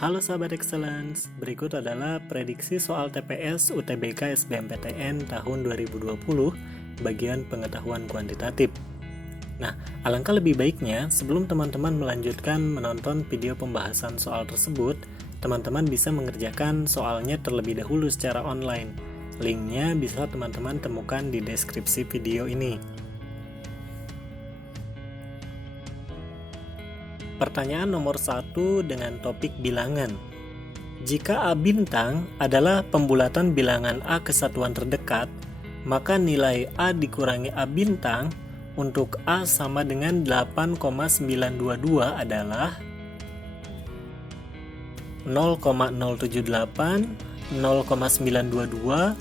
Halo sahabat Excellence, berikut adalah prediksi soal TPS UTBK SBMPTN tahun 2020 bagian pengetahuan kuantitatif. Nah, alangkah lebih baiknya sebelum teman-teman melanjutkan menonton video pembahasan soal tersebut, teman-teman bisa mengerjakan soalnya terlebih dahulu secara online. Linknya bisa teman-teman temukan di deskripsi video ini. Pertanyaan nomor 1 dengan topik bilangan. Jika A bintang adalah pembulatan bilangan A kesatuan terdekat, maka nilai A dikurangi A bintang untuk A sama dengan 8,922 adalah 0,078, 0,922,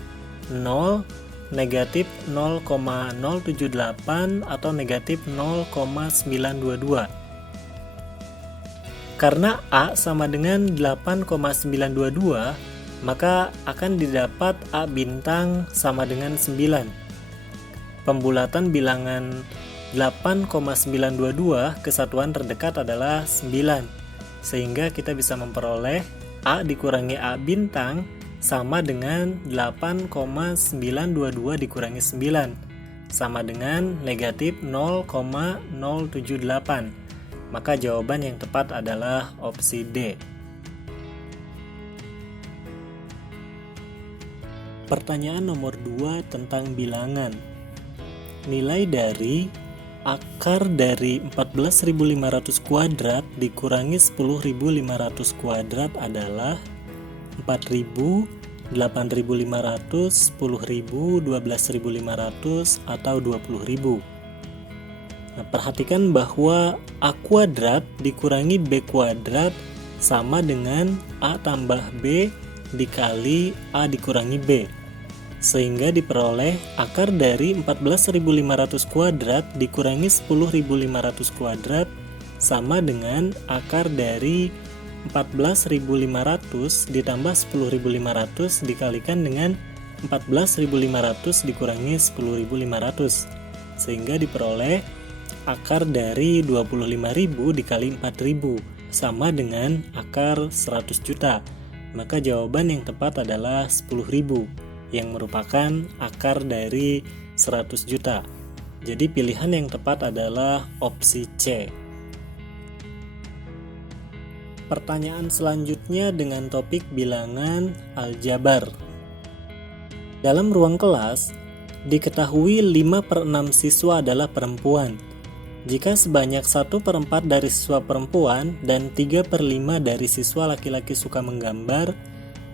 0, negatif 0,078 atau negatif 0,922. Karena A sama dengan 8,922, maka akan didapat A bintang sama dengan 9. Pembulatan bilangan 8,922 kesatuan terdekat adalah 9. Sehingga kita bisa memperoleh A dikurangi A bintang sama dengan 8,922 dikurangi 9, sama dengan negatif 0,078. Maka jawaban yang tepat adalah opsi D. Pertanyaan nomor 2 tentang bilangan. Nilai dari akar dari 14.500 kuadrat dikurangi 10.500 kuadrat adalah 4.000, 8.500, 10.000, 12.500, atau 20.000. Nah, perhatikan bahwa A kuadrat dikurangi B kuadrat sama dengan A tambah B dikali A dikurangi B. Sehingga diperoleh akar dari 14.500 kuadrat dikurangi 10.500 kuadrat sama dengan akar dari 14.500 ditambah 10.500 dikalikan dengan 14.500 dikurangi 10.500. Sehingga diperoleh akar dari 25.000 dikali 4.000 sama dengan akar 100 juta. Maka jawaban yang tepat adalah 10.000 yang merupakan akar dari 100 juta. Jadi pilihan yang tepat adalah opsi C. Pertanyaan selanjutnya dengan topik bilangan aljabar. Dalam ruang kelas, diketahui 5/6 siswa adalah perempuan. Jika sebanyak 1/4 dari siswa perempuan dan 3/5 dari siswa laki-laki suka menggambar,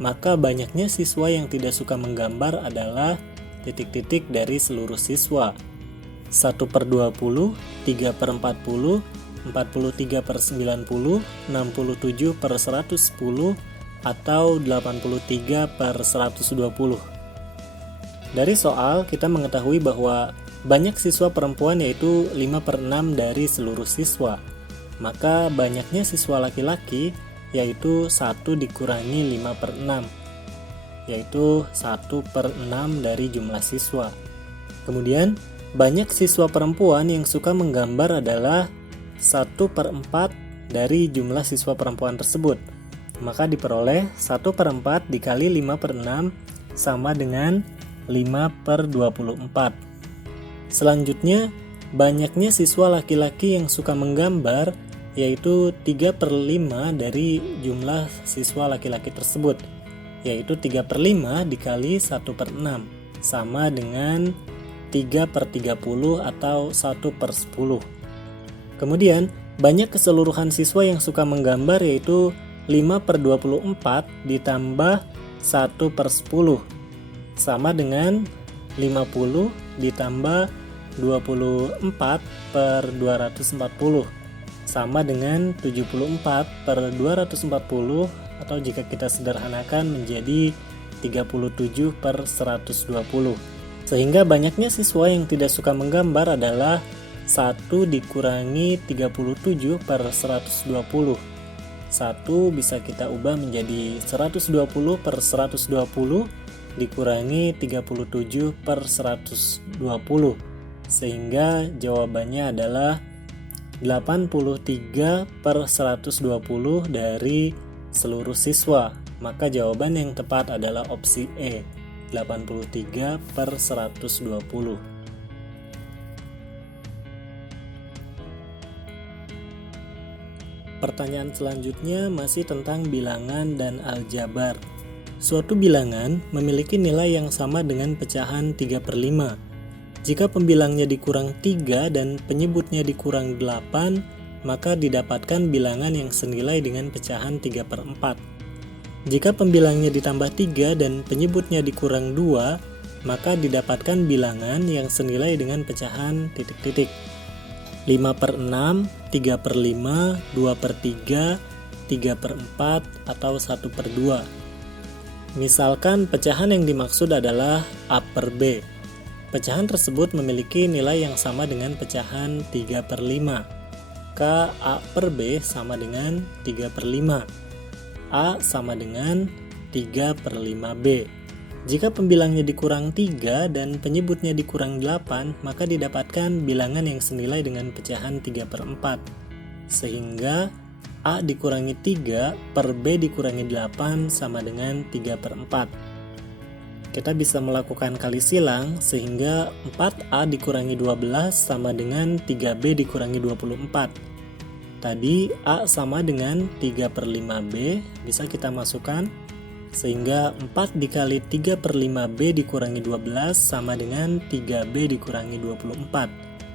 maka banyaknya siswa yang tidak suka menggambar adalah titik-titik dari seluruh siswa. 1/20, 3/40, 43/90, 67/110, atau 83/120. Dari soal kita mengetahui bahwa banyak siswa perempuan yaitu 5/6 dari seluruh siswa. Maka banyaknya siswa laki-laki yaitu 1 dikurangi 5/6, yaitu 1/6 dari jumlah siswa. Kemudian banyak siswa perempuan yang suka menggambar adalah 1/4 dari jumlah siswa perempuan tersebut. Maka diperoleh 1/4 dikali 5/6 sama dengan 5/24. Selanjutnya, banyaknya siswa laki-laki yang suka menggambar yaitu 3/5 dari jumlah siswa laki-laki tersebut, yaitu 3/5 dikali 1/6 sama dengan 3/30 atau 1/10. Kemudian, banyak keseluruhan siswa yang suka menggambar yaitu 5/24 ditambah 1/10 sama dengan 50 ditambah 24/240 sama dengan 74/240, atau jika kita sederhanakan menjadi 37/120. Sehingga banyaknya siswa yang tidak suka menggambar adalah 1 dikurangi 37/120. 1 bisa kita ubah menjadi 120/120 dikurangi 37/120, sehingga jawabannya adalah 83/120 dari seluruh siswa. Maka jawaban yang tepat adalah opsi E, 83/120. Pertanyaan selanjutnya masih tentang bilangan dan aljabar. Suatu bilangan memiliki nilai yang sama dengan pecahan 3/5. Jika pembilangnya dikurang 3 dan penyebutnya dikurang 8, maka didapatkan bilangan yang senilai dengan pecahan 3/4. Jika pembilangnya ditambah 3 dan penyebutnya dikurang 2, maka didapatkan bilangan yang senilai dengan pecahan titik-titik. 5/6, 3/5, 2/3, 3/4, atau 1/2. Misalkan pecahan yang dimaksud adalah A per B. Pecahan tersebut memiliki nilai yang sama dengan pecahan 3/5. Maka A per B sama dengan 3/5. A sama dengan 3/5B. Jika pembilangnya dikurang 3 dan penyebutnya dikurang 8, maka didapatkan bilangan yang senilai dengan pecahan 3/4. Sehingga A dikurangi 3 per B dikurangi 8 sama dengan 3/4. Kita bisa melakukan kali silang sehingga 4A dikurangi 12 sama dengan 3B dikurangi 24. Tadi A sama dengan 3/5B, bisa kita masukkan sehingga 4 dikali 3/5B dikurangi 12 sama dengan 3B dikurangi 24,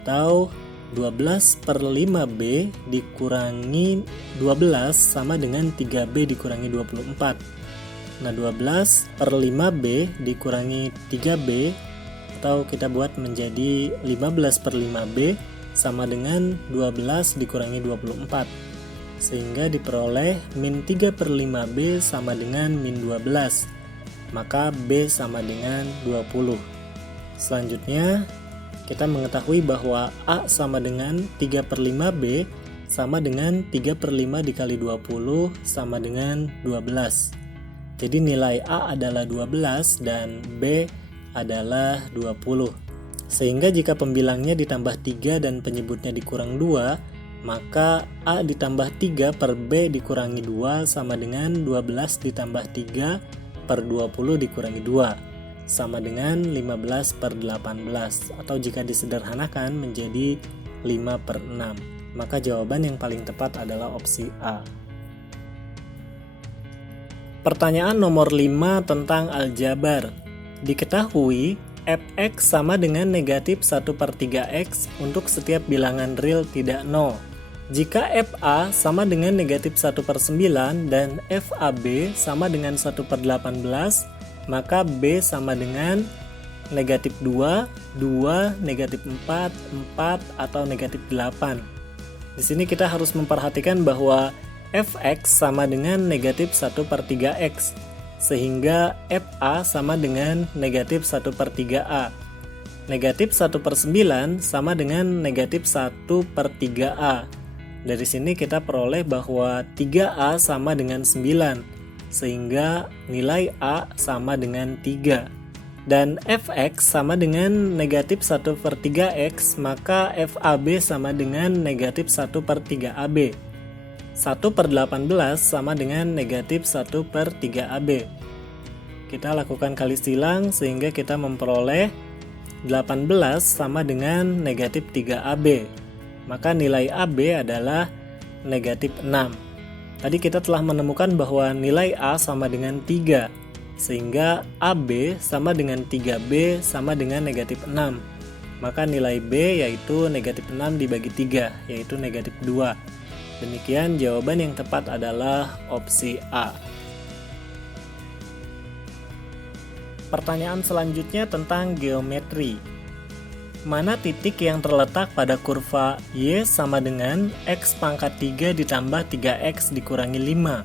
atau 12/5B dikurangi 12 sama dengan 3B dikurangi 24. Nah, 12/5B dikurangi 3B, atau kita buat menjadi 15/5B sama dengan 12 dikurangi 24. Sehingga diperoleh min 3/5B sama dengan min 12. Maka B sama dengan 20. Selanjutnya, kita mengetahui bahwa A sama dengan 3/5B sama dengan 3/5 dikali 20 sama dengan 12. Jadi nilai A adalah 12 dan B adalah 20. Sehingga jika pembilangnya ditambah 3 dan penyebutnya dikurang 2, maka A ditambah 3 per B dikurangi 2 sama dengan 12 ditambah 3 per 20 dikurangi 2. Sama dengan 15/18, atau jika disederhanakan menjadi 5/6. Maka jawaban yang paling tepat adalah opsi A. Pertanyaan nomor 5 tentang aljabar. Diketahui fx sama dengan negatif 1/3x untuk setiap bilangan real tidak 0. Jika fa sama dengan negatif 1/9 dan fab sama dengan 1/18, maka B sama dengan negatif 2, 2, negatif 4, 4, atau negatif 8. Di sini kita harus memperhatikan bahwa fx sama dengan negatif 1/3x, sehingga fa sama dengan negatif 1/3a. Negatif 1/9 sama dengan negatif 1/3a. Dari sini kita peroleh bahwa 3a sama dengan 9. Sehingga nilai A sama dengan 3. Dan fx sama dengan negatif 1/3x, maka fab sama dengan negatif 1/3ab. 1/18 sama dengan negatif 1/3ab. Kita lakukan kali silang sehingga kita memperoleh 18 sama dengan negatif 3ab. Maka nilai AB adalah negatif 6. Tadi kita telah menemukan bahwa nilai A sama dengan 3, sehingga AB sama dengan 3B sama dengan negatif 6. Maka nilai B yaitu negatif 6 dibagi 3, yaitu negatif 2. Demikian jawaban yang tepat adalah opsi A. Pertanyaan selanjutnya tentang geometri. Mana titik yang terletak pada kurva Y sama dengan X pangkat 3 ditambah 3X dikurangi 5?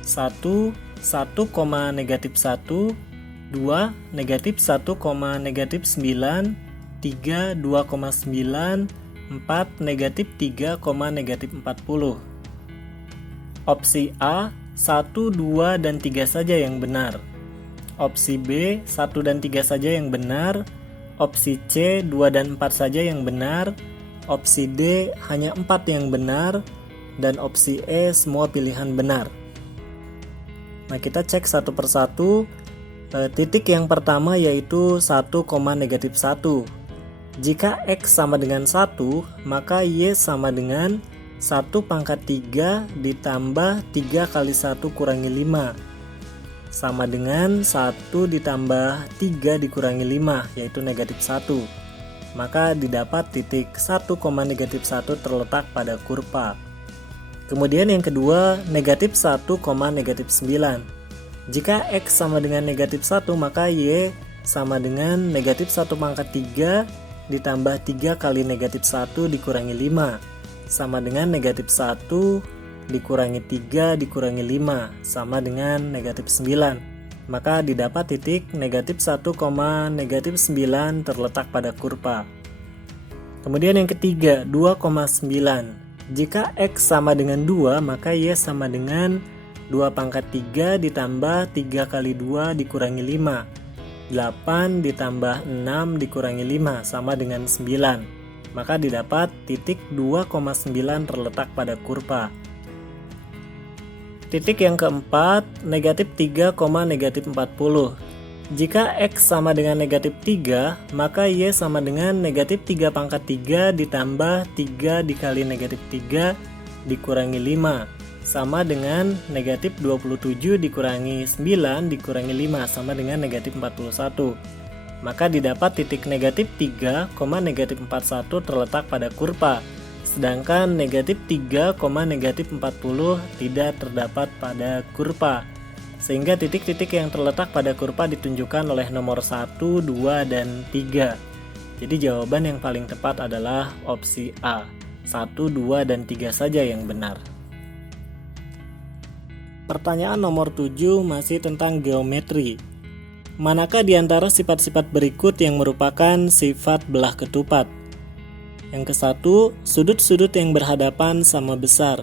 1, 1, negatif 1, 2, negatif 1, negatif 9, 3, 2,9, 4, negatif 3, negatif 40. Opsi A, 1, 2, dan 3 saja yang benar. Opsi B, 1 dan 3 saja yang benar. Opsi C, 2 dan 4 saja yang benar. Opsi D, hanya 4 yang benar. dan opsi E semua pilihan benar. Nah, kita cek satu persatu. Titik yang pertama yaitu 1, negatif 1. Jika X sama dengan 1, maka Y sama dengan 1 pangkat 3 ditambah 3 kali 1 kurangi 5. Sama dengan 1 ditambah 3 dikurangi 5, yaitu negatif 1. Maka didapat titik 1, negatif 1 terletak pada kurva. Kemudian yang kedua, negatif 1, negatif 9. Jika X sama dengan negatif 1, maka Y sama dengan negatif 1 pangkat 3 ditambah 3 kali negatif 1 dikurangi 5. Sama dengan negatif 1 dikurangi 3 dikurangi 5, sama dengan negatif 9. Maka didapat titik negatif 1, negatif 9 terletak pada kurva. Kemudian yang ketiga, 2,9. Jika X sama dengan 2, maka Y sama dengan 2 pangkat 3 ditambah 3 kali 2 dikurangi 5. 8 ditambah 6 dikurangi 5 sama dengan 9. Maka didapat titik 2,9 terletak pada kurva. Titik yang keempat, negatif 3, negatif 40. Jika X sama dengan negatif 3, maka Y sama dengan negatif 3 pangkat 3 ditambah 3 dikali negatif 3 dikurangi 5. Sama dengan negatif 27 dikurangi 9 dikurangi 5 sama dengan negatif 41. Maka didapat titik negatif 3, negatif 41 terletak pada kurva. Sedangkan negatif 3, negatif 40 tidak terdapat pada kurva. Sehingga titik-titik yang terletak pada kurva ditunjukkan oleh nomor 1, 2, dan 3. Jadi jawaban yang paling tepat adalah opsi A. 1, 2, dan 3 saja yang benar. Pertanyaan nomor 7 masih tentang geometri. Manakah di antara sifat-sifat berikut yang merupakan sifat belah ketupat? Yang ke-1, sudut-sudut yang berhadapan sama besar.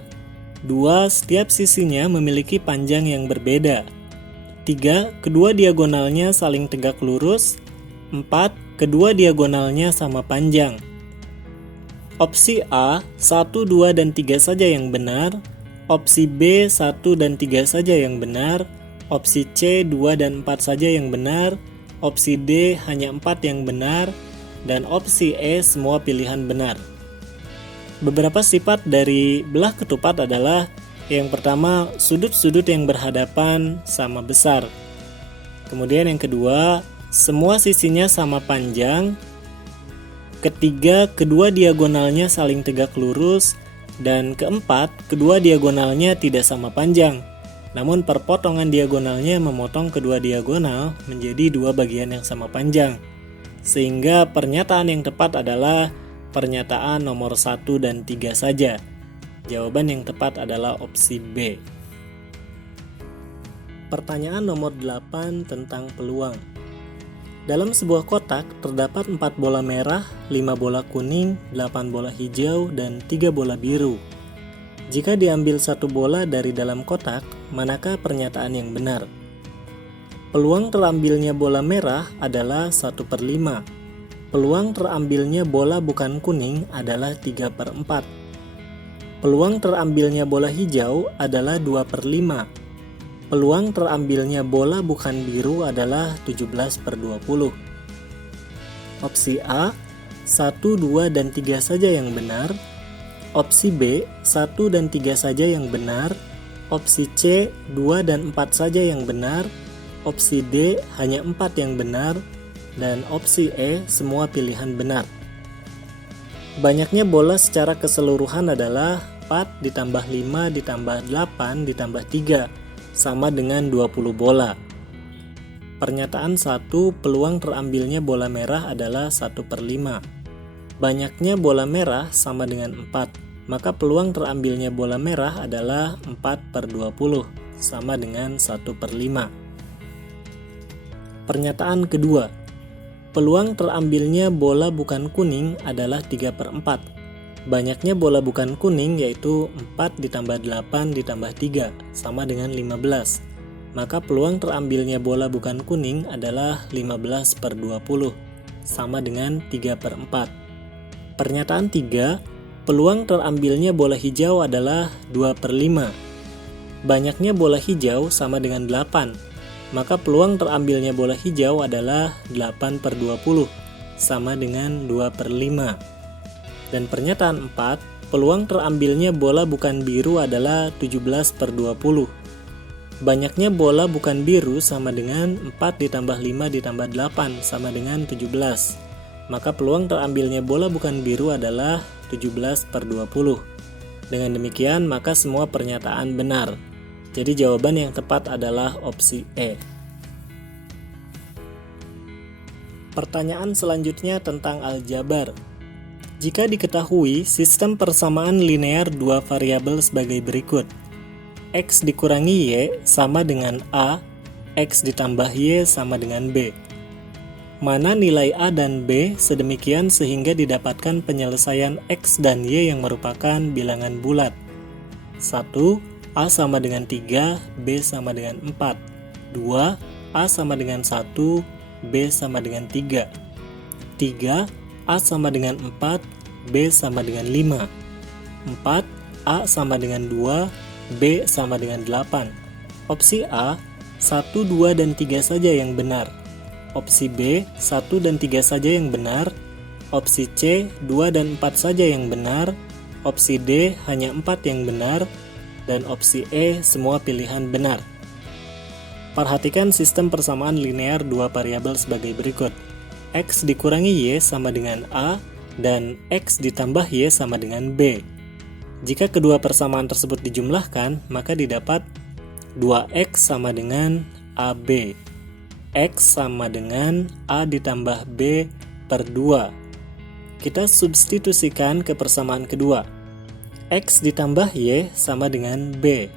2, setiap sisinya memiliki panjang yang berbeda. 3, kedua diagonalnya saling tegak lurus. 4, kedua diagonalnya sama panjang. Opsi A, 1, 2, dan 3 saja yang benar. Opsi B, 1 dan 3 saja yang benar. Opsi C, 2 dan 4 saja yang benar. Opsi D, hanya 4 yang benar. Dan opsi E, semua pilihan benar. Beberapa sifat dari belah ketupat adalah: yang pertama, sudut-sudut yang berhadapan sama besar. Kemudian yang kedua, semua sisinya sama panjang. Ketiga, kedua diagonalnya saling tegak lurus. Dan keempat, kedua diagonalnya tidak sama panjang. Namun perpotongan diagonalnya memotong kedua diagonal menjadi dua bagian yang sama panjang. Sehingga pernyataan yang tepat adalah pernyataan nomor 1 dan 3 saja. Jawaban yang tepat adalah opsi B. Pertanyaan nomor 8 tentang peluang. Dalam sebuah kotak terdapat 4 bola merah, 5 bola kuning, 8 bola hijau, dan 3 bola biru. Jika diambil 1 bola dari dalam kotak, manakah pernyataan yang benar? Peluang terambilnya bola merah adalah 1/5. Peluang terambilnya bola bukan kuning adalah 3/4. Peluang terambilnya bola hijau adalah 2/5. Peluang terambilnya bola bukan biru adalah 17/20. Opsi A, 1, 2, dan 3 saja yang benar. Opsi B, 1 dan 3 saja yang benar. Opsi C, 2 dan 4 saja yang benar. Opsi D, hanya 4 yang benar. Dan opsi E, semua pilihan benar. Banyaknya bola secara keseluruhan adalah 4 ditambah 5 ditambah 8 ditambah 3. Sama dengan 20 bola. Pernyataan 1, peluang terambilnya bola merah adalah 1/5. Banyaknya bola merah sama dengan 4, maka peluang terambilnya bola merah adalah 4/20, sama dengan 1/5. Pernyataan kedua, peluang terambilnya bola bukan kuning adalah 3/4. Banyaknya bola bukan kuning yaitu 4 ditambah 8 ditambah 3 sama dengan 15. Maka peluang terambilnya bola bukan kuning adalah 15/20 sama dengan 3/4. Pernyataan 3, peluang terambilnya bola hijau adalah 2/5. Banyaknya bola hijau sama dengan 8, maka peluang terambilnya bola hijau adalah 8/20, sama dengan 2/5. Dan pernyataan 4, peluang terambilnya bola bukan biru adalah 17/20. Banyaknya bola bukan biru sama dengan 4 ditambah 5 ditambah 8 sama dengan 17. Maka peluang terambilnya bola bukan biru adalah 17/20. Dengan demikian, maka semua pernyataan benar. Jadi jawaban yang tepat adalah opsi E. Pertanyaan selanjutnya tentang aljabar. Jika diketahui sistem persamaan linear dua variabel sebagai berikut. X dikurangi Y sama dengan A, X ditambah Y sama dengan B. Mana nilai A dan B sedemikian sehingga didapatkan penyelesaian X dan Y yang merupakan bilangan bulat? 1. A sama dengan 3, B sama dengan 4. 2. A sama dengan 1, B sama dengan 3. 3. A sama dengan 4, B sama dengan 5. 4. A sama dengan 2, B sama dengan 8. Opsi A, 1, 2, dan 3 saja yang benar. Opsi B, 1 dan 3 saja yang benar. Opsi C, 2 dan 4 saja yang benar. Opsi D, hanya 4 yang benar. Dan opsi E, semua pilihan benar. Perhatikan sistem persamaan linear dua variabel sebagai berikut. X dikurangi Y sama dengan A, dan X ditambah Y sama dengan B. Jika kedua persamaan tersebut dijumlahkan, maka didapat 2X sama dengan AB. X sama dengan A ditambah B per 2. Kita substitusikan ke persamaan kedua. X ditambah Y sama dengan B.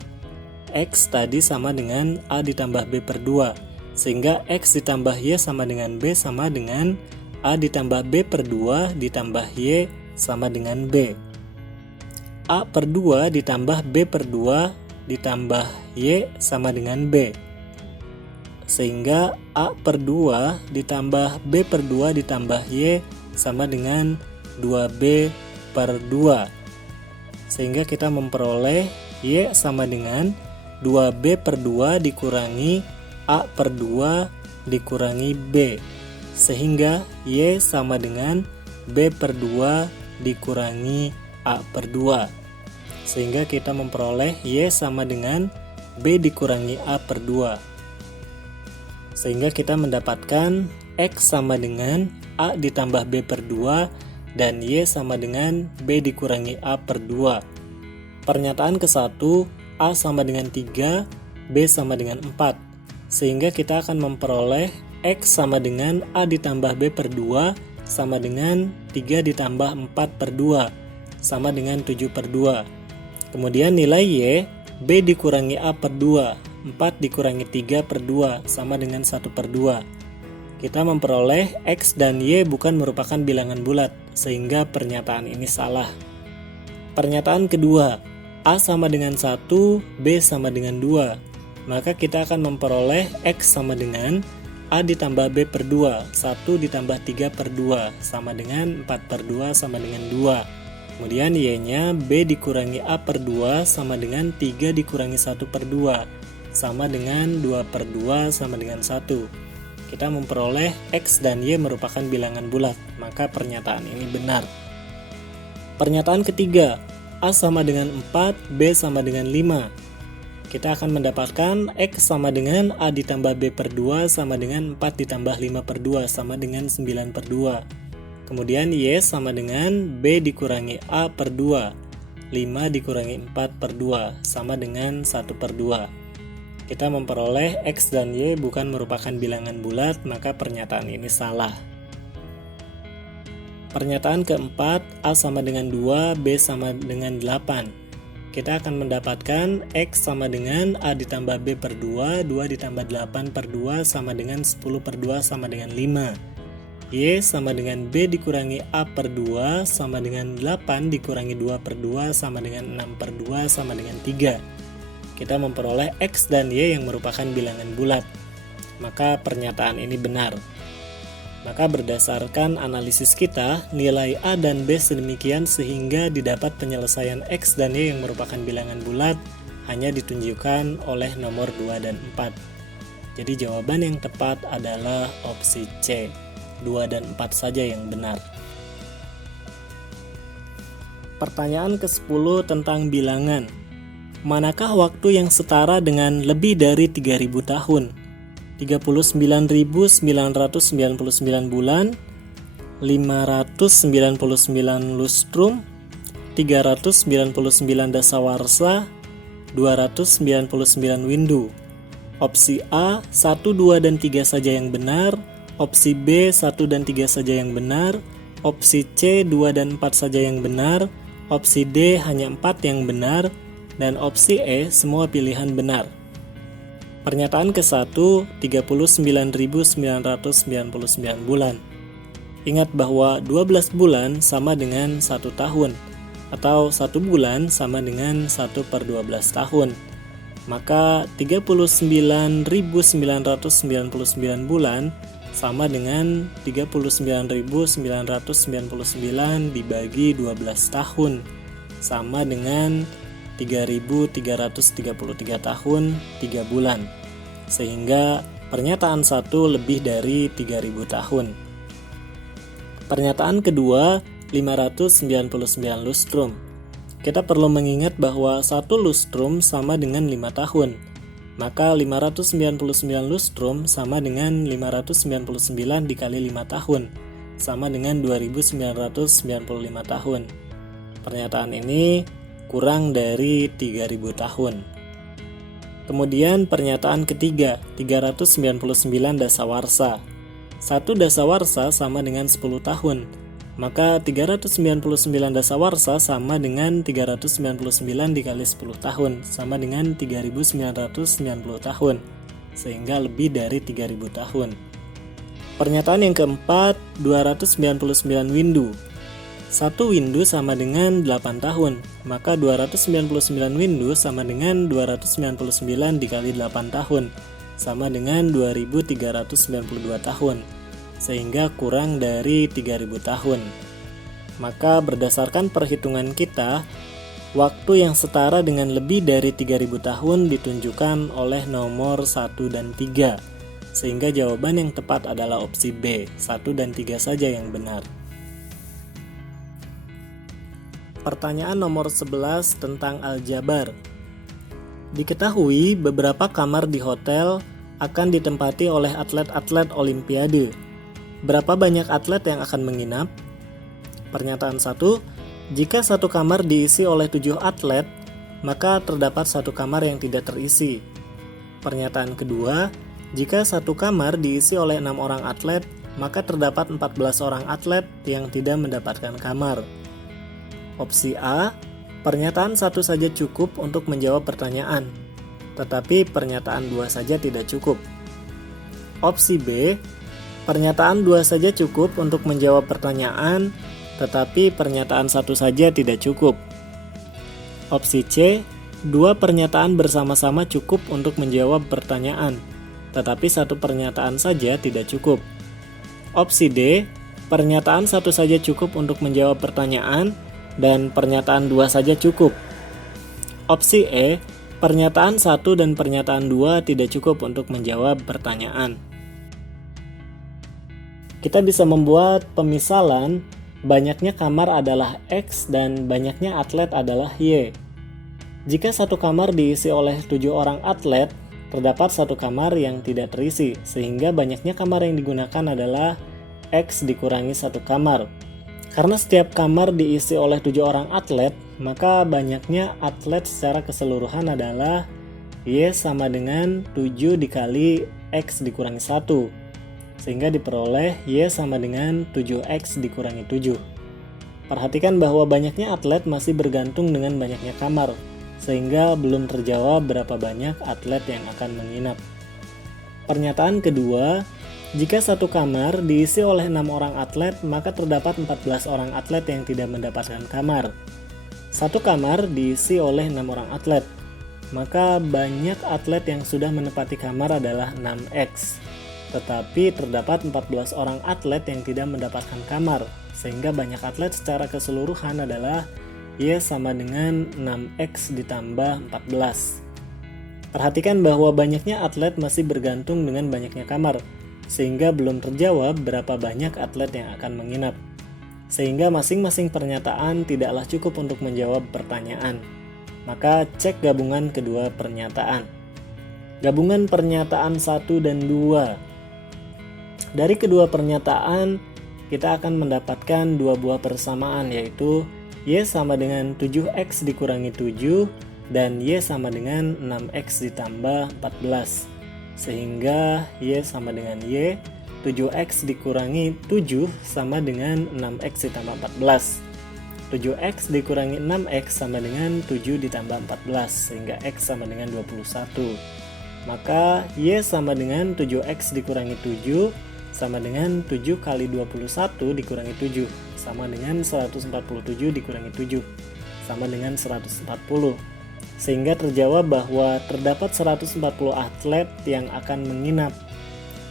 X tadi sama dengan A ditambah B per 2. Sehingga X ditambah Y sama dengan B sama dengan A ditambah B per 2 ditambah Y sama dengan B. A per 2 ditambah B per 2 ditambah Y sama dengan B. Sehingga A per 2 ditambah B per 2 ditambah Y sama dengan 2B per 2. Sehingga kita memperoleh Y sama dengan 2B per 2 dikurangi A per 2 dikurangi B. Sehingga Y sama dengan B per 2 dikurangi A per 2. Sehingga kita memperoleh Y sama dengan B dikurangi A per 2. Sehingga kita mendapatkan X sama dengan A ditambah B per 2 dan Y sama dengan B dikurangi A per 2. Pernyataan ke-1, A sama dengan 3, B sama dengan 4. Sehingga kita akan memperoleh X sama dengan A ditambah B per 2 sama dengan 3 ditambah 4 per 2 sama dengan 7 per 2. Kemudian nilai Y, B dikurangi A per 2, 4 dikurangi 3 per 2 sama dengan 1 per 2. Kita memperoleh X dan Y bukan merupakan bilangan bulat, sehingga pernyataan ini salah. Pernyataan kedua, A sama dengan 1, B sama dengan 2. Maka kita akan memperoleh X sama dengan A ditambah B per 2, 1 ditambah 3 per 2 sama dengan 4 per 2 sama dengan 2. Kemudian Y-nya B dikurangi A per 2 sama dengan 3 dikurangi 1 per 2 sama dengan 2 per 2 sama dengan 1. Kita memperoleh X dan Y merupakan bilangan bulat, maka pernyataan ini benar. Pernyataan ketiga, A sama dengan 4, B sama dengan 5. Kita akan mendapatkan X sama dengan A ditambah B per 2 sama dengan 4 ditambah 5 per 2 sama dengan 9 per 2. Kemudian Y sama dengan B dikurangi A per 2, 5 dikurangi 4 per 2 sama dengan 1 per 2. Kita memperoleh X dan Y bukan merupakan bilangan bulat, maka pernyataan ini salah. Pernyataan keempat, A sama dengan 2, B sama dengan 8. Kita akan mendapatkan X sama dengan A ditambah B per 2, 2 ditambah 8 per 2 sama dengan 10 per 2 sama dengan 5. Y sama dengan B dikurangi A per 2 sama dengan 8 dikurangi 2 per 2 sama dengan 6 per 2 sama dengan 3. Kita memperoleh X dan Y yang merupakan bilangan bulat. Maka pernyataan ini benar. Maka berdasarkan analisis kita, nilai A dan B sedemikian sehingga didapat penyelesaian X dan Y yang merupakan bilangan bulat hanya ditunjukkan oleh nomor 2 dan 4. Jadi jawaban yang tepat adalah opsi C, 2 dan 4 saja yang benar. Pertanyaan ke-10 tentang bilangan. Manakah waktu yang setara dengan lebih dari 3000 tahun? 39.999 bulan, 599 lustrum, 399 dasawarsa, 299 windu. Opsi A 1, 2, dan 3 saja yang benar, opsi B 1 dan 3 saja yang benar, opsi C 2 dan 4 saja yang benar, opsi D hanya 4 yang benar, dan opsi E semua pilihan benar. Pernyataan ke-1, 39.999 bulan. Ingat bahwa 12 bulan sama dengan 1 tahun, atau 1 bulan sama dengan 1/12 tahun. Maka 39.999 bulan sama dengan 39.999 dibagi 12 tahun, sama dengan 3.333 tahun 3 bulan, sehingga pernyataan 1 lebih dari 3.000 tahun. Pernyataan kedua, 599 lustrum. Kita perlu mengingat bahwa 1 lustrum sama dengan 5 tahun, maka 599 lustrum sama dengan 599 dikali 5 tahun, sama dengan 2.995 tahun. Pernyataan ini kurang dari 3.000 tahun. Kemudian pernyataan ketiga, 399 dasawarsa. 1 dasawarsa sama dengan 10 tahun, maka 399 dasawarsa sama dengan 399 dikali 10 tahun, sama dengan 3.990 tahun, sehingga lebih dari 3.000 tahun. Pernyataan yang keempat, 299 windu. 1 windu sama dengan 8 tahun, maka 299 windu sama dengan 299 dikali 8 tahun, sama dengan 2.392 tahun, sehingga kurang dari 3.000 tahun. Maka berdasarkan perhitungan kita, waktu yang setara dengan lebih dari 3.000 tahun ditunjukkan oleh nomor 1 dan 3, sehingga jawaban yang tepat adalah opsi B, 1 dan 3 saja yang benar. Pertanyaan nomor 11 tentang aljabar. Diketahui beberapa kamar di hotel akan ditempati oleh atlet-atlet olimpiade. Berapa banyak atlet yang akan menginap? Pernyataan 1, jika satu kamar diisi oleh 7 atlet, maka terdapat satu kamar yang tidak terisi. Pernyataan kedua, jika satu kamar diisi oleh 6 orang atlet, maka terdapat 14 orang atlet yang tidak mendapatkan kamar. Opsi A, pernyataan 1 saja cukup untuk menjawab pertanyaan, tetapi pernyataan 2 saja tidak cukup. Opsi B, pernyataan 2 saja cukup untuk menjawab pertanyaan, tetapi pernyataan 1 saja tidak cukup. Opsi C, 2 pernyataan bersama-sama cukup untuk menjawab pertanyaan, tetapi 1 pernyataan saja tidak cukup. Opsi D, pernyataan 1 saja cukup untuk menjawab pertanyaan, dan pernyataan 2 saja cukup. Opsi E, pernyataan 1 dan pernyataan 2 tidak cukup untuk menjawab pertanyaan. Kita bisa membuat pemisalan, banyaknya kamar adalah X dan banyaknya atlet adalah Y. Jika satu kamar diisi oleh 7 orang atlet, terdapat satu kamar yang tidak terisi, sehingga banyaknya kamar yang digunakan adalah X dikurangi satu kamar. Karena setiap kamar diisi oleh 7 orang atlet, maka banyaknya atlet secara keseluruhan adalah Y sama dengan 7 dikali X dikurangi 1, sehingga diperoleh Y sama dengan 7X dikurangi 7. Perhatikan bahwa banyaknya atlet masih bergantung dengan banyaknya kamar, sehingga belum terjawab berapa banyak atlet yang akan menginap. Pernyataan kedua, jika satu kamar diisi oleh 6 orang atlet, maka terdapat 14 orang atlet yang tidak mendapatkan kamar. Satu kamar diisi oleh 6 orang atlet, maka banyak atlet yang sudah menempati kamar adalah 6X. Tetapi terdapat 14 orang atlet yang tidak mendapatkan kamar, sehingga banyak atlet secara keseluruhan adalah Y sama dengan 6X ditambah 14. Perhatikan bahwa banyaknya atlet masih bergantung dengan banyaknya kamar, sehingga belum terjawab berapa banyak atlet yang akan menginap. Sehingga masing-masing pernyataan tidaklah cukup untuk menjawab pertanyaan. Maka cek gabungan kedua pernyataan. Gabungan pernyataan 1 dan 2. Dari kedua pernyataan, kita akan mendapatkan dua buah persamaan, yaitu Y sama dengan 7X dikurangi 7 dan Y sama dengan 6X ditambah 14. Sehingga Y sama dengan Y, 7X dikurangi 7 sama dengan 6X ditambah 14. 7X dikurangi 6X sama dengan 7 ditambah 14, sehingga X sama dengan 21. Maka Y sama dengan 7X dikurangi 7 sama dengan 7 kali 21 dikurangi 7 sama dengan 147 dikurangi 7 sama dengan 140. Sehingga terjawab bahwa terdapat 140 atlet yang akan menginap.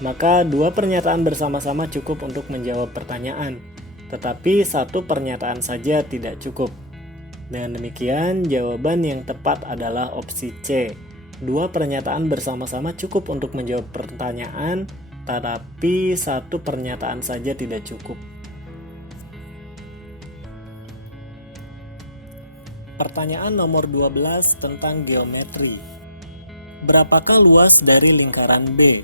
Maka dua pernyataan bersama-sama cukup untuk menjawab pertanyaan, tetapi satu pernyataan saja tidak cukup. Dengan demikian, jawaban yang tepat adalah opsi C. Dua pernyataan bersama-sama cukup untuk menjawab pertanyaan, tetapi satu pernyataan saja tidak cukup. Pertanyaan nomor 12 tentang geometri. Berapakah luas dari lingkaran B?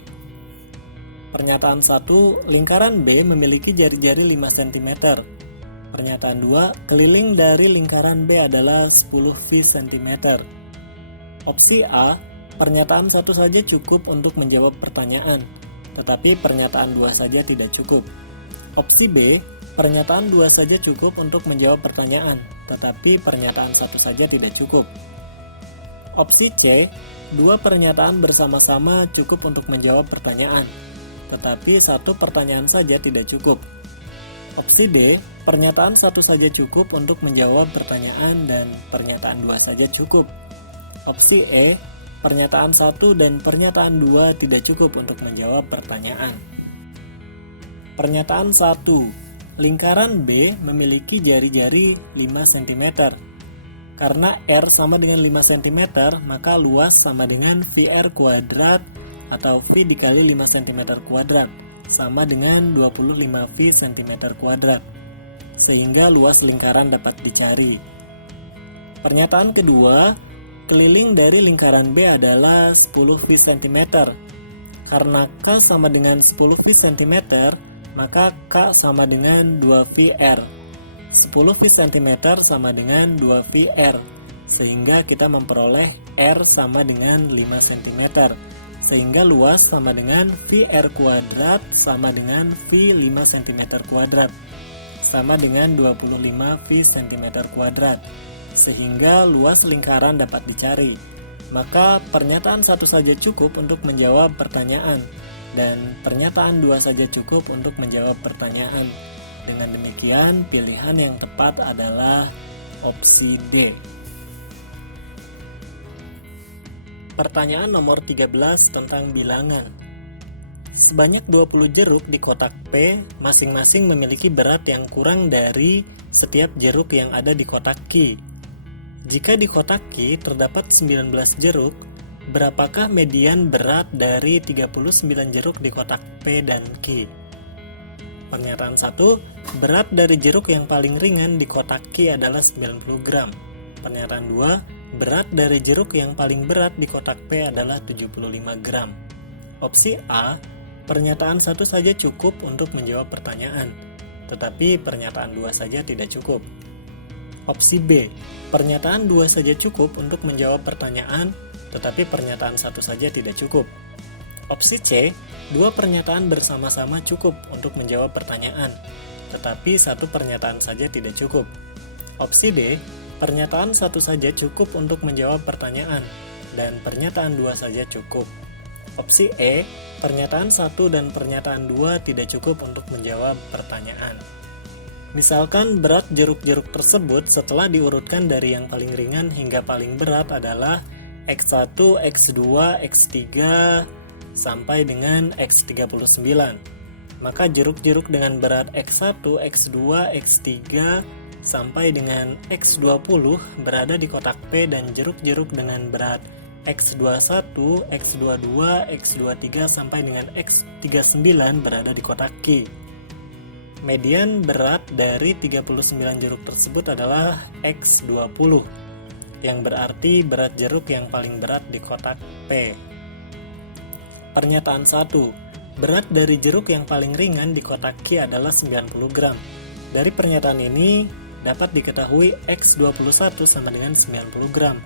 Pernyataan 1, lingkaran B memiliki jari-jari 5 cm. Pernyataan 2, keliling dari lingkaran B adalah 10 V cm. Opsi A, pernyataan 1 saja cukup untuk menjawab pertanyaan, tetapi pernyataan 2 saja tidak cukup. Opsi B, pernyataan 2 saja cukup untuk menjawab pertanyaan, tetapi pernyataan 1 saja tidak cukup. Opsi C, dua pernyataan bersama-sama cukup untuk menjawab pertanyaan, tetapi satu pertanyaan saja tidak cukup. Opsi D, pernyataan 1 saja cukup untuk menjawab pertanyaan dan pernyataan 2 saja cukup. Opsi E, pernyataan 1 dan pernyataan 2 tidak cukup untuk menjawab pertanyaan. Pernyataan 1, lingkaran B memiliki jari-jari 5 cm. Karena R sama dengan 5 cm, maka luas sama dengan VR kuadrat atau V dikali 5 cm kuadrat sama dengan 25 V cm kuadrat. Sehingga luas lingkaran dapat dicari. Pernyataan kedua, keliling dari lingkaran B adalah 10 V cm. Karena K sama dengan 10 V cm, maka K sama dengan 2 VR. 10 V cm sama dengan 2 VR. Sehingga kita memperoleh R sama dengan 5 cm. Sehingga luas sama dengan VR kuadrat sama dengan V 5 cm kuadrat. Sama dengan 25 V cm kuadrat. Sehingga luas lingkaran dapat dicari. Maka pernyataan 1 saja cukup untuk menjawab pertanyaan dan pernyataan 2 saja cukup untuk menjawab pertanyaan. Dengan demikian, pilihan yang tepat adalah opsi D. Pertanyaan nomor 13 tentang bilangan. Sebanyak 20 jeruk di kotak P masing-masing memiliki berat yang kurang dari setiap jeruk yang ada di kotak Q. Jika di kotak Q terdapat 19 jeruk, berapakah median berat dari 39 jeruk di kotak P dan Q? Pernyataan 1, berat dari jeruk yang paling ringan di kotak Q adalah 90 gram. Pernyataan 2, berat dari jeruk yang paling berat di kotak P adalah 75 gram. Opsi A, pernyataan 1 saja cukup untuk menjawab pertanyaan, tetapi pernyataan 2 saja tidak cukup. Opsi B, pernyataan 2 saja cukup untuk menjawab pertanyaan, tetapi pernyataan 1 saja tidak cukup. Opsi C, 2 pernyataan bersama-sama cukup untuk menjawab pertanyaan, tetapi 1 pernyataan saja tidak cukup. Opsi D, pernyataan 1 saja cukup untuk menjawab pertanyaan, dan pernyataan 2 saja cukup. Opsi E, pernyataan 1 dan pernyataan 2 tidak cukup untuk menjawab pertanyaan. Misalkan berat jeruk-jeruk tersebut setelah diurutkan dari yang paling ringan hingga paling berat adalah X1, X2, X3, sampai dengan X39. Maka jeruk-jeruk dengan berat X1, X2, X3 sampai dengan X20 berada di kotak P, dan jeruk-jeruk dengan berat X21, X22, X23 sampai dengan X39 berada di kotak Q. Median berat dari 39 jeruk tersebut adalah X20, yang berarti berat jeruk yang paling berat di kotak P. Pernyataan 1. Berat dari jeruk yang paling ringan di kotak Q adalah 90 gram. Dari pernyataan ini dapat diketahui X21 sama dengan 90 gram.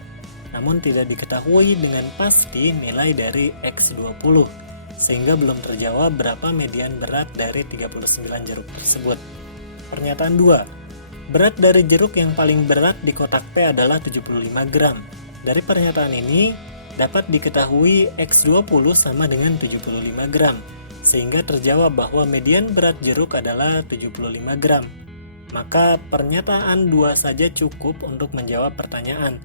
Namun tidak diketahui dengan pasti nilai dari X20, sehingga belum terjawab berapa median berat dari 39 jeruk tersebut. Pernyataan 2. Berat dari jeruk yang paling berat di kotak P adalah 75 gram. Dari pernyataan ini dapat diketahui X20 sama dengan 75 gram, sehingga terjawab bahwa median berat jeruk adalah 75 gram. Maka pernyataan 2 saja cukup untuk menjawab pertanyaan,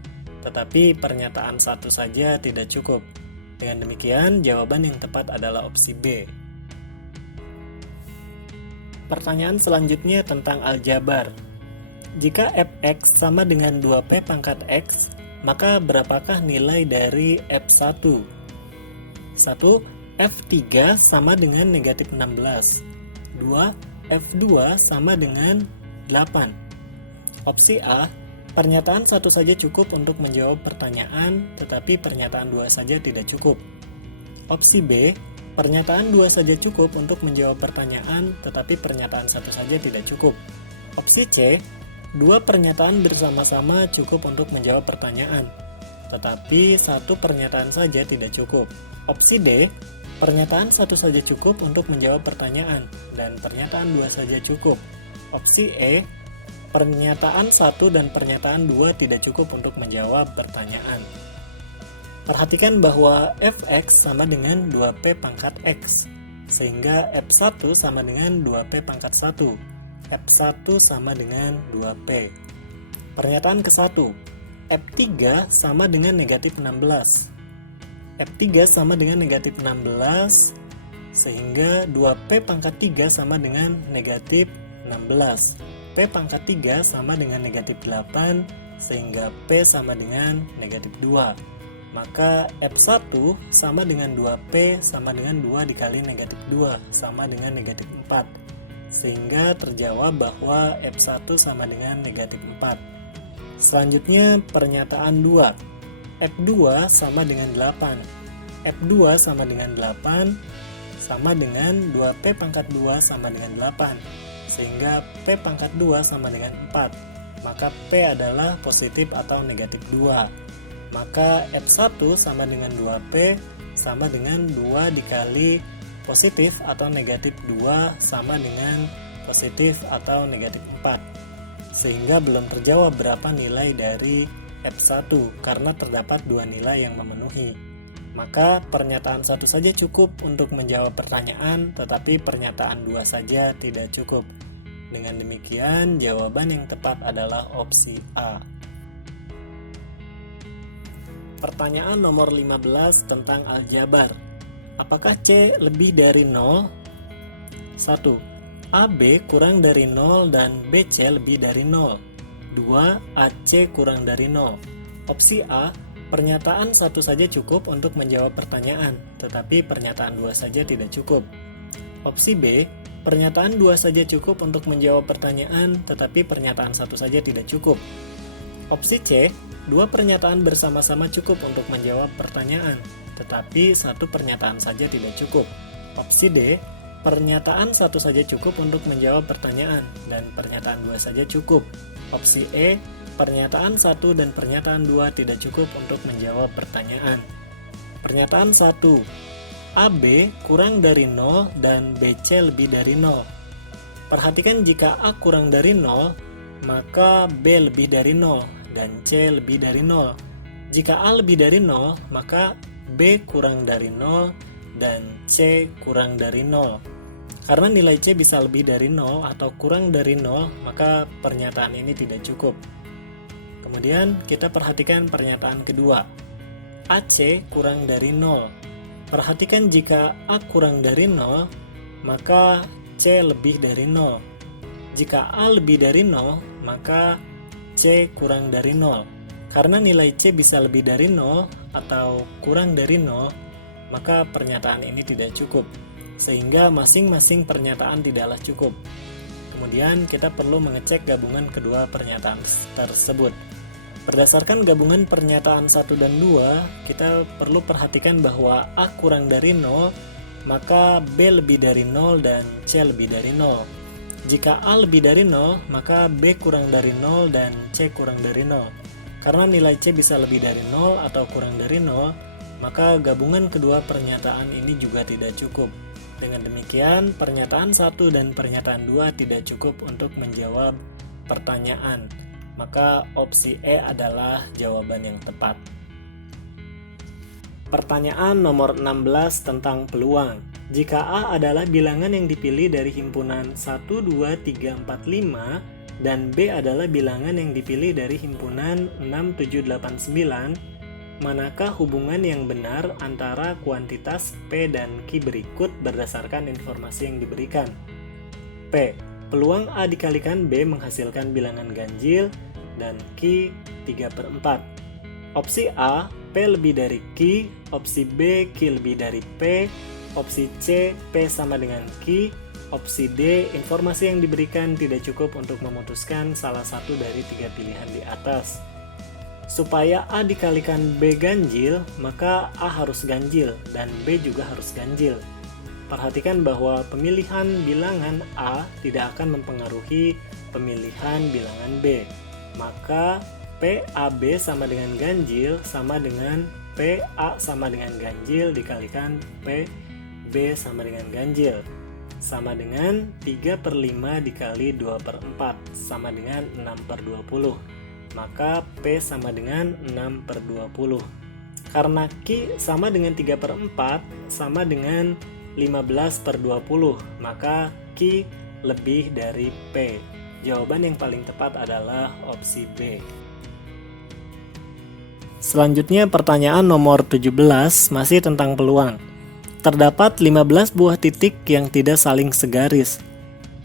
tetapi pernyataan 1 saja tidak cukup. Dengan demikian, jawaban yang tepat adalah opsi B. Pertanyaan selanjutnya tentang aljabar. Jika fx sama dengan 2p pangkat x, maka berapakah nilai dari f1? 1. F3 sama dengan negatif 16. 2. F2 sama dengan 8. Opsi A, pernyataan 1 saja cukup untuk menjawab pertanyaan, tetapi pernyataan 2 saja tidak cukup. Opsi B, pernyataan 2 saja cukup untuk menjawab pertanyaan, tetapi pernyataan 1 saja tidak cukup. Opsi C, 2 pernyataan bersama-sama cukup untuk menjawab pertanyaan, tetapi 1 pernyataan saja tidak cukup. Opsi D, pernyataan 1 saja cukup untuk menjawab pertanyaan, dan pernyataan 2 saja cukup. Opsi E, pernyataan 1 dan pernyataan 2 tidak cukup untuk menjawab pertanyaan. Perhatikan bahwa fx sama dengan 2p pangkat x, sehingga f1 sama dengan 2p pangkat 1, f1 sama dengan 2p. Pernyataan ke-1, f3 sama dengan negatif 16. f3 sama dengan negatif 16, sehingga 2p pangkat 3 sama dengan negatif 16. P pangkat 3 sama dengan negatif 8, sehingga P sama dengan negatif 2. Maka F1 sama dengan 2P sama dengan 2 dikali negatif 2, sama dengan negatif 4. Sehingga terjawab bahwa F1 sama dengan negatif 4. Selanjutnya pernyataan 2. F2 sama dengan 8. F2 sama dengan 8 sama dengan 2P pangkat 2 sama dengan 8. Sehingga P pangkat 2 sama dengan 4. Maka P adalah positif atau negatif 2. Maka F1 sama dengan 2P sama dengan 2 dikali positif atau negatif 2 sama dengan positif atau negatif 4. Sehingga belum terjawab berapa nilai dari F1 karena terdapat 2 nilai yang memenuhi. Maka pernyataan 1 saja cukup untuk menjawab pertanyaan, tetapi pernyataan 2 saja tidak cukup. Dengan demikian, jawaban yang tepat adalah opsi A. Pertanyaan nomor 15 tentang aljabar. Apakah C lebih dari 0? 1. AB kurang dari 0 dan BC lebih dari 0. 2. AC kurang dari 0. Opsi A, pernyataan 1 saja cukup untuk menjawab pertanyaan, tetapi pernyataan 2 saja tidak cukup. Opsi B, pernyataan 2 saja cukup untuk menjawab pertanyaan, tetapi pernyataan 1 saja tidak cukup. Opsi C, 2 pernyataan bersama-sama cukup untuk menjawab pertanyaan, tetapi 1 pernyataan saja tidak cukup. Opsi D, pernyataan 1 saja cukup untuk menjawab pertanyaan, dan pernyataan 2 saja cukup. Opsi E, pernyataan 1 dan pernyataan 2 tidak cukup untuk menjawab pertanyaan. Pernyataan 1. AB kurang dari 0 dan BC lebih dari 0. Perhatikan jika A kurang dari 0, maka B lebih dari 0 dan C lebih dari 0. Jika A lebih dari 0, maka B kurang dari 0 dan C kurang dari 0. Karena nilai C bisa lebih dari 0 atau kurang dari 0, maka pernyataan ini tidak cukup. Kemudian kita perhatikan pernyataan kedua. AC kurang dari 0. Perhatikan jika A kurang dari 0, maka C lebih dari 0. Jika A lebih dari 0, maka C kurang dari 0. Karena nilai C bisa lebih dari 0 atau kurang dari 0, maka pernyataan ini tidak cukup. Sehingga masing-masing pernyataan tidaklah cukup. Kemudian kita perlu mengecek gabungan kedua pernyataan tersebut. Berdasarkan gabungan pernyataan 1 dan 2, kita perlu perhatikan bahwa A kurang dari 0, maka B lebih dari 0 dan C lebih dari 0. Jika A lebih dari 0, maka B kurang dari 0 dan C kurang dari 0. Karena nilai C bisa lebih dari 0 atau kurang dari 0, maka gabungan kedua pernyataan ini juga tidak cukup. Dengan demikian, pernyataan 1 dan pernyataan 2 tidak cukup untuk menjawab pertanyaan. Maka opsi E adalah jawaban yang tepat. Pertanyaan nomor 16 tentang peluang. Jika A adalah bilangan yang dipilih dari himpunan 1, 2, 3, 4, 5 dan B adalah bilangan yang dipilih dari himpunan 6, 7, 8, 9, manakah hubungan yang benar antara kuantitas P dan Q berikut berdasarkan informasi yang diberikan? P. Peluang A dikalikan B menghasilkan bilangan ganjil dan Q 3/4. Opsi A, P lebih dari Q. Opsi B, Q lebih dari P. Opsi C, P sama dengan Q. Opsi D, informasi yang diberikan tidak cukup untuk memutuskan salah satu dari 3 pilihan di atas. Supaya A dikalikan B ganjil, maka A harus ganjil dan B juga harus ganjil. Perhatikan bahwa pemilihan bilangan A tidak akan mempengaruhi pemilihan bilangan B. Maka PAB sama dengan ganjil sama dengan PA sama dengan ganjil dikalikan PB sama dengan ganjil. Sama dengan 3/5 dikali 2/4 sama dengan 6/20. Maka P sama dengan 6/20. Karena Q sama dengan 3/4 sama dengan 15/20, maka Q lebih dari P. Jawaban yang paling tepat adalah opsi B. Selanjutnya pertanyaan nomor 17 masih tentang peluang. Terdapat 15 buah titik yang tidak saling segaris.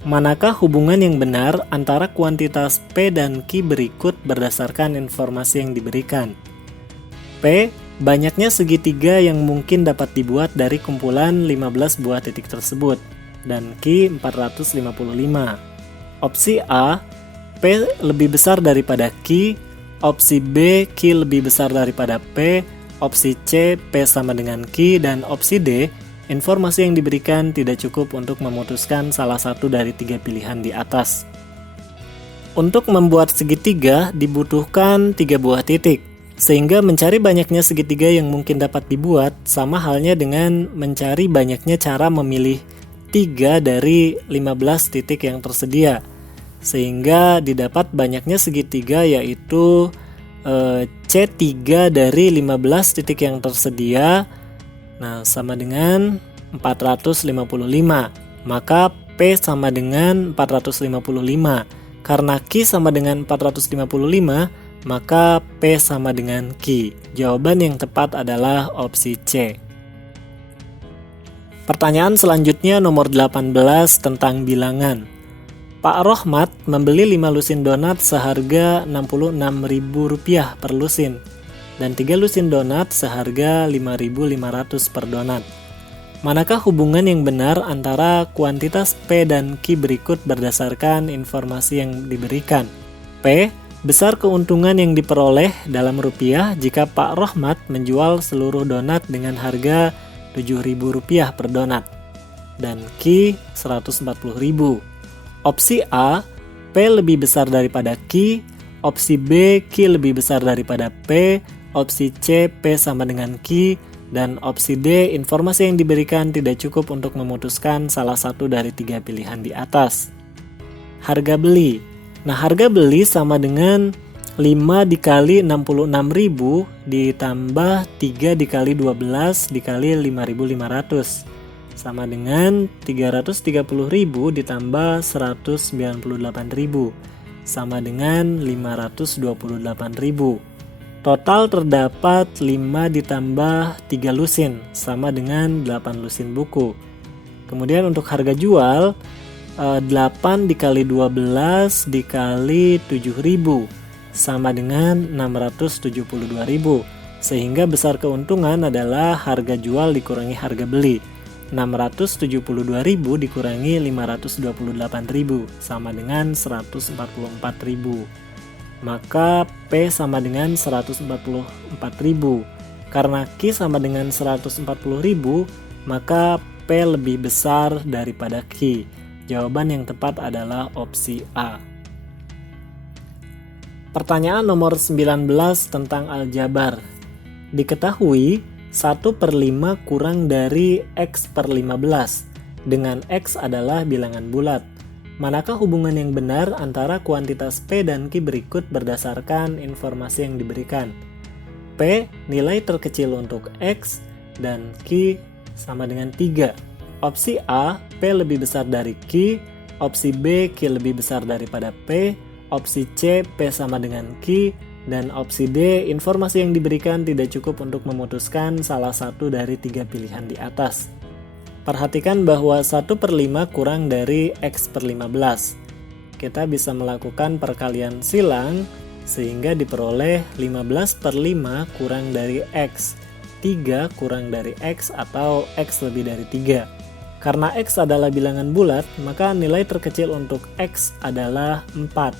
Manakah hubungan yang benar antara kuantitas P dan Q berikut berdasarkan informasi yang diberikan? P. Banyaknya segitiga yang mungkin dapat dibuat dari kumpulan 15 buah titik tersebut, dan Q 455. Opsi A, P lebih besar daripada Q. Opsi B, Q lebih besar daripada P. Opsi C, P sama dengan Q. Dan opsi D, informasi yang diberikan tidak cukup untuk memutuskan salah satu dari 3 pilihan di atas. Untuk membuat segitiga dibutuhkan 3 buah titik. Sehingga mencari banyaknya segitiga yang mungkin dapat dibuat sama halnya dengan mencari banyaknya cara memilih 3 dari 15 titik yang tersedia. Sehingga didapat banyaknya segitiga yaitu C3 dari 15 titik yang tersedia. Nah, sama dengan 455. Maka P sama dengan 455. Karena Q sama dengan 455, maka P sama dengan Q. Jawaban yang tepat adalah opsi C. Pertanyaan selanjutnya nomor 18 tentang bilangan. Pak Rohmat membeli 5 lusin donat seharga Rp66.000 per lusin dan 3 lusin donat seharga Rp5.500 per donat. Manakah hubungan yang benar antara kuantitas P dan Q berikut berdasarkan informasi yang diberikan? P. Besar keuntungan yang diperoleh dalam rupiah jika Pak Rohmat menjual seluruh donat dengan harga Rp7.000 per donat dan Q Rp140.000. Opsi A, P lebih besar daripada Q. Opsi B, Q lebih besar daripada P. Opsi C, P sama dengan Q. Dan opsi D, informasi yang diberikan tidak cukup untuk memutuskan salah satu dari 3 pilihan di atas. Harga beli. Nah, harga beli sama dengan 5 dikali 66.000 ditambah 3 dikali 12 dikali 5.500 sama dengan 330.000 ditambah 198.000 sama dengan 528.000. Total terdapat 5 ditambah 3 lusin, sama dengan 8 lusin buku. Kemudian untuk harga jual, 8 dikali 12 dikali 7.000, sama dengan 672.000. Sehingga besar keuntungan adalah harga jual dikurangi harga beli. 672.000 dikurangi 528.000, sama dengan 144.000. Maka P sama dengan 144.000. Karena Q sama dengan 140.000, maka P lebih besar daripada Q. Jawaban yang tepat adalah opsi A. Pertanyaan nomor 19 tentang aljabar. Diketahui 1/5 kurang dari X per 15, dengan X adalah bilangan bulat. Manakah hubungan yang benar antara kuantitas P dan Q berikut berdasarkan informasi yang diberikan? P, nilai terkecil untuk X, dan Q sama dengan 3. Opsi A, P lebih besar dari Q. Opsi B, Q lebih besar daripada P. Opsi C, P sama dengan Q. Dan opsi D, informasi yang diberikan tidak cukup untuk memutuskan salah satu dari 3 pilihan di atas. Perhatikan bahwa 1/5 kurang dari X per 15. Kita bisa melakukan perkalian silang sehingga diperoleh 15/5 kurang dari X. 3 kurang dari X atau X lebih dari 3. Karena X adalah bilangan bulat, maka nilai terkecil untuk X adalah 4.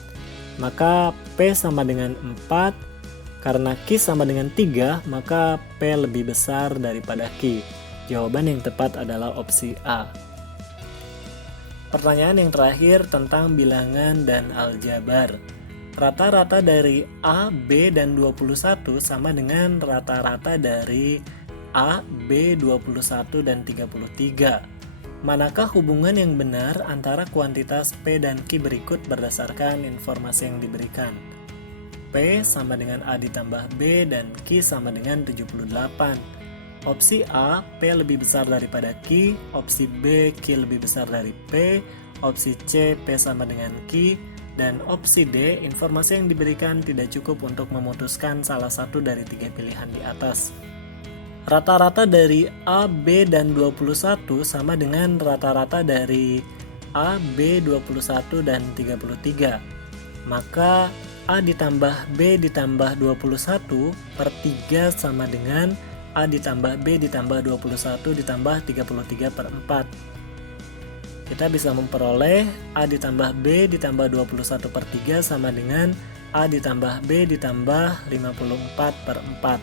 Maka P sama dengan 4. Karena Q sama dengan 3, maka P lebih besar daripada Q. Jawaban yang tepat adalah opsi A. Pertanyaan yang terakhir tentang bilangan dan aljabar. Rata-rata dari A, B, dan 21 sama dengan rata-rata dari A, B, 21, dan 33. Manakah hubungan yang benar antara kuantitas P dan Q berikut berdasarkan informasi yang diberikan? P sama dengan A ditambah B dan Q sama dengan 78. Opsi A, P lebih besar daripada Q. Opsi B, Q lebih besar dari P. Opsi C, P sama dengan Q. Dan opsi D, informasi yang diberikan tidak cukup untuk memutuskan salah satu dari 3 pilihan di atas. Rata-rata dari A, B, dan 21 sama dengan rata-rata dari A, B, 21, dan 33. Maka A ditambah B ditambah 21 per 3 sama dengan A ditambah B ditambah 21 ditambah 33 per 4. Kita bisa memperoleh A ditambah B ditambah 21 per 3 sama dengan A ditambah B ditambah 54 per 4.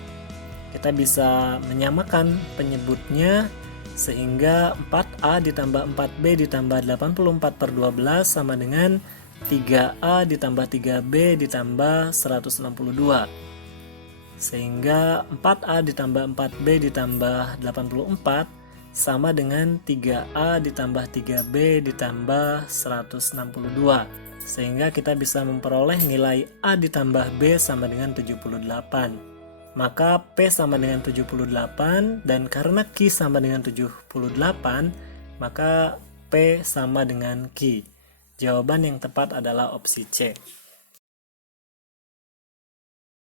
Kita bisa menyamakan penyebutnya sehingga 4A ditambah 4B ditambah 84 per 12 sama dengan 3A ditambah 3B ditambah 162. Sehingga 4A ditambah 4B ditambah 84 sama dengan 3A ditambah 3B ditambah 162. Sehingga kita bisa memperoleh nilai A ditambah B sama dengan 78. Maka P sama dengan 78, dan karena Q sama dengan 78, maka P sama dengan Q. Jawaban yang tepat adalah opsi C.